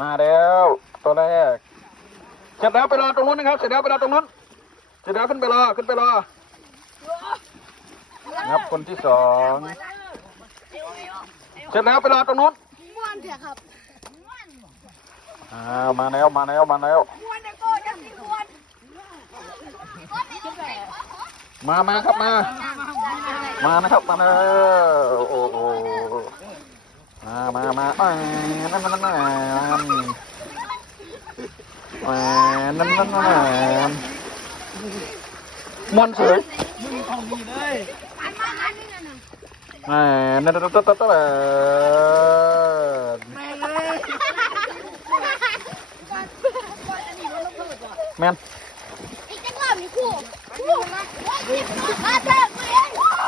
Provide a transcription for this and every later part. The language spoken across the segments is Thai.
มาแล้วตัวแรกเสร็จแล้วไปรอตรงนู้นนะครับ เสร็จแล้วไปรอตรงนู้น เสร็จแล้วขึ้นไปรอขึ้นไปรอนะครับคนที่สองเสร็จแล้วไปรอตรงนู้นม้วนเถอะครับอ้าวมาแล้วมาแล้วมาแล้ว ม้วนเด็กโก้จะสิม้วนมามาครับมา มานะครับมาแล้วโอ้โห มามามาแหมนั่นนั่นนั่นนั่นแหมนั่นนั่นนั่นมวนเสยอันมาอันนี้น่ะแหมนั่นนั่นนั่นนั่นนั่นแม่เลยแมนอีกจังหวะมีคู่คู่มาเถอะเว้ย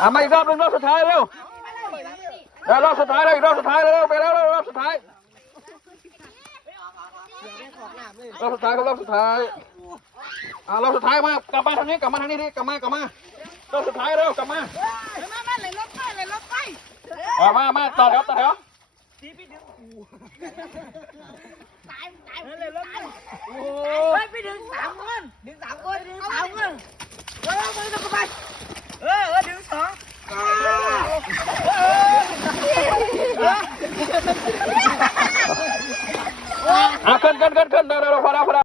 อะมาอีกรอบหนึงรอบสุดท้ายเร็วเดี๋ยวรอบสุดท้ายเลยรอบสุดท้ายเล้วเร็วรอบสุดท้าย รอบสุดท้ายครับรอบสุดท้ายอ่ารอบสุดท้ายมากลับมาทางนี้กลับมาทางนี้ดิกลับมากลับมารอบสุดท้ายเร็วกลับมามามาเลยรถไฟเลยรถไฟอ่ามามาต่อแถวต่อแถวตายตายเลยรถไฟเฮ้ยไปดึงสามคนดึงสามคนดึงสามคนเฮ้ยไปดึงเข้าไป কাট কাট কাট কাট না না ফরা ফরা